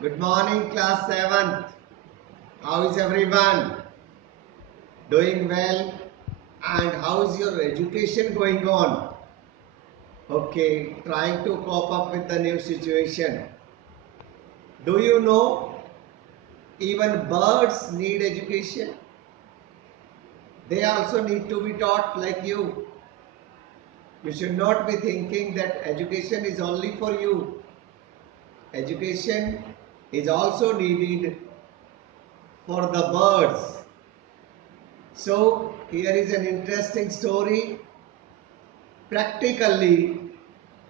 Good morning, class 7th. How is everyone? Doing well? And how is your education going on? Okay, trying to cope up with the new situation. Do you know even birds need education? They also need to be taught like you. You should not be thinking that education is only for you. Education is also needed for the birds. So here is an interesting story. Practically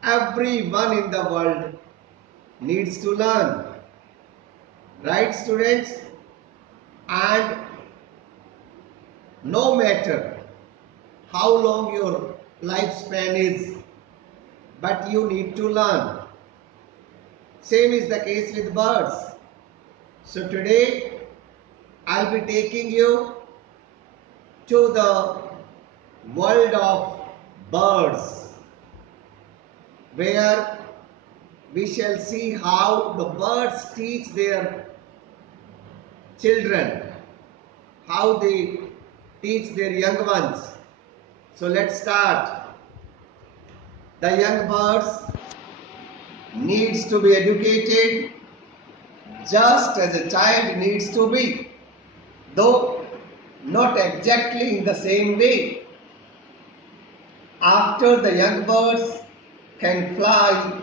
everyone in the world needs to learn, right students? And no matter how long your lifespan is, but you need to learn. Same is the case with birds. So today I'll be taking you to the world of birds, where we shall see how the birds teach their children, how they teach their young ones. So let's start. The young birds needs to be educated just as a child needs to be, though not exactly in the same way. After the young birds can fly,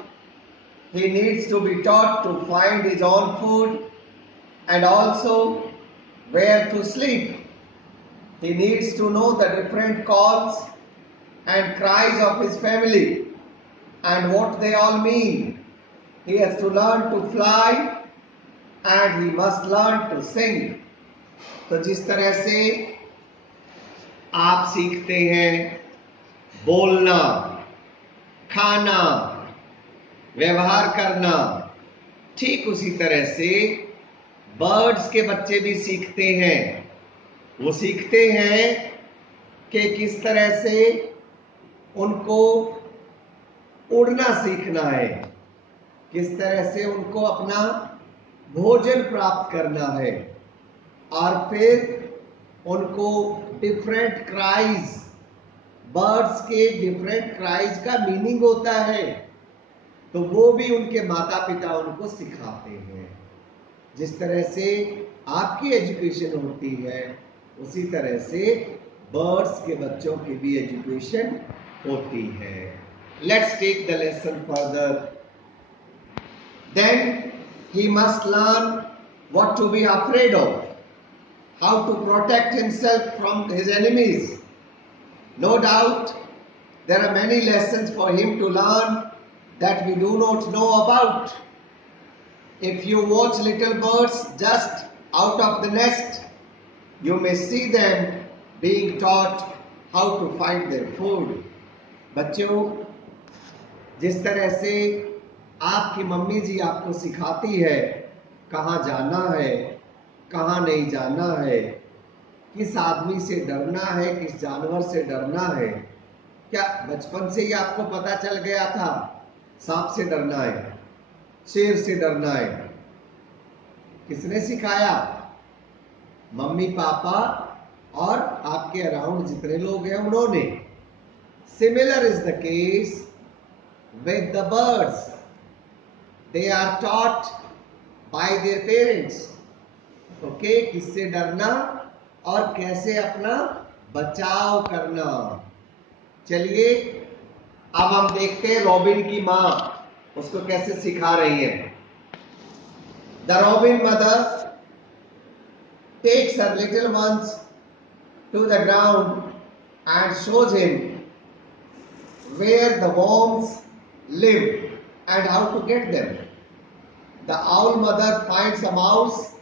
he needs to be taught to find his own food and also where to sleep. He needs to know the different calls and cries of his family and what they all mean. He has to learn to fly and he must learn to sing. तो जिस तरह से आप सीखते हैं बोलना, खाना, व्यवहार करना, ठीक उसी तरह से बर्ड्स के बच्चे भी सीखते हैं। वो सीखते हैं कि किस तरह से उनको उड़ना सीखना है, किस तरह से उनको अपना भोजन प्राप्त करना है, और फिर उनको डिफरेंट क्राइज, बर्ड्स के डिफरेंट क्राइज का मीनिंग होता है, तो वो भी उनके माता पिता उनको सिखाते हैं। जिस तरह से आपकी एजुकेशन होती है उसी तरह से बर्ड्स के बच्चों की भी एजुकेशन होती है। Let's take the lesson further. Then he must learn what to be afraid of, how to protect himself from his enemies. No doubt there are many lessons for him to learn that we do not know about. If you watch little birds just out of the nest, you may see them being taught how to find their food. बच्चों, जिस तरह से आपकी mummy जी आपको सिखाती है कहाँ जाना है, कहाँ नहीं जाना है, किस आदमी से डरना है, किस जानवर से डरना है, क्या बचपन से ही आपको पता चल गया था? सांप से डरना है, शेर से डरना है, किसने सिखाया? मम्मी पापा और आपके अराउंड जितने लोग हैं उन्होंने। Similar is the case with the birds, they are taught by their parents. Okay, किससे डरना और कैसे अपना बचाव करना। चलिए अब हम देखते हैं रॉबिन की माँ उसको कैसे सिखा रही है। The robin mother takes her little ones to the ground and shows him where the worms live and how to get them. The owl mother finds a mouse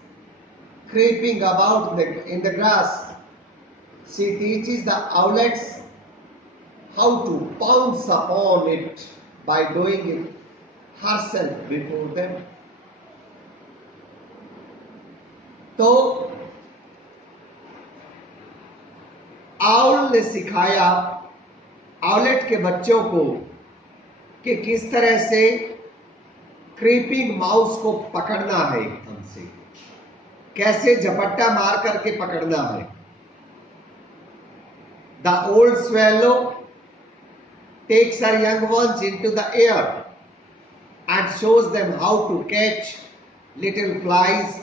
creeping about in the grass. She teaches the owlets how to pounce upon it by doing it herself before them. तो owl ने सिखाया owlet के बच्चों को कि किस तरह से क्रीपिंग माउस को पकड़ना है एकदम से, कैसे झपट्टा मार करके पकड़ना है। The old swallow takes her young ones into the air and shows them how to catch little flies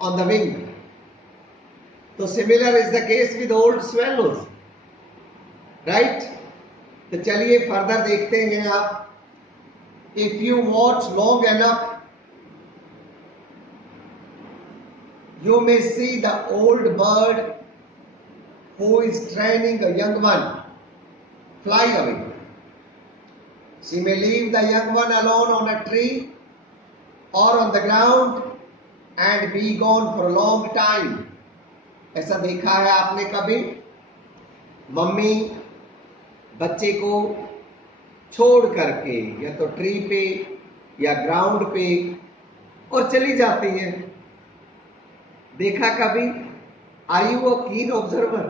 on the wing. So similar is the case with old swallows, right? तो चलिए फर्दर देखते हैं आप। If you watch long enough, you may see the old bird who is training a young one fly away. She may leave the young one alone on a tree or on the ground and be gone for a long time. ऐसा देखा है आपने कभी? Mummy बच्चे को छोड़ करके या तो ट्री पे या ग्राउंड पे और चली जाती है। देखा कभी? आर यू अ कीन ऑब्जर्वर?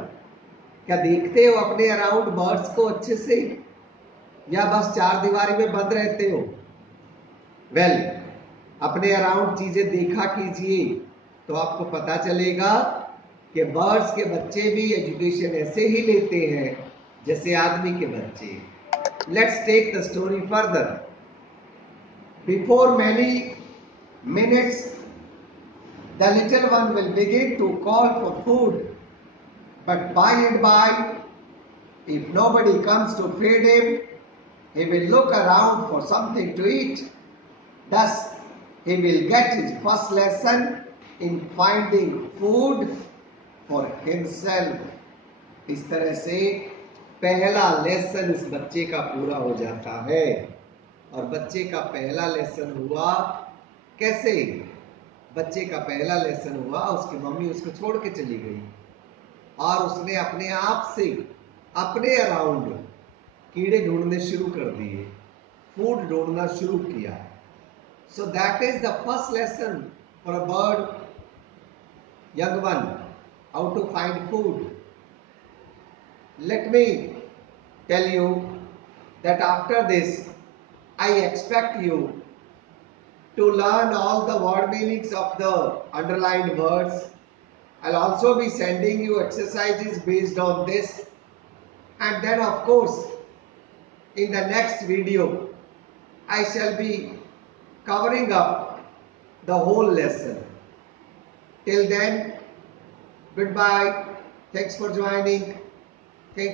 क्या देखते हो अपने अराउंड बर्ड्स को अच्छे से, या बस चार दीवारी में बंद रहते हो? वेल, अपने अराउंड चीजें देखा कीजिए तो आपको पता चलेगा कि बर्ड्स के बच्चे भी एजुकेशन ऐसे ही लेते हैं जैसे आदमी के बच्चे। Let's take the story further. Before many minutes the little one will begin to call for food, but by and by, if nobody comes to feed him, he will look around for something to eat. Thus, he will get his first lesson in finding food for himself. इस तरह से पहला lesson इस बच्चे का पूरा हो जाता है। और बच्चे का पहला लेसन हुआ कैसे? बच्चे का पहला लेसन हुआ, उसकी मम्मी उसको छोड़ के चली गई और उसने अपने आप से अपने अराउंड कीड़े ढूंढने शुरू कर दिए, फूड ढूंढना शुरू किया। So that is the first lesson for a bird young one, how to find food. Let me tell you that after this I expect you to learn all the word meanings of the underlined words. I'll also be sending you exercises based on this, and then of course in the next video I shall be covering up the whole lesson. Till then, goodbye. Thanks for joining.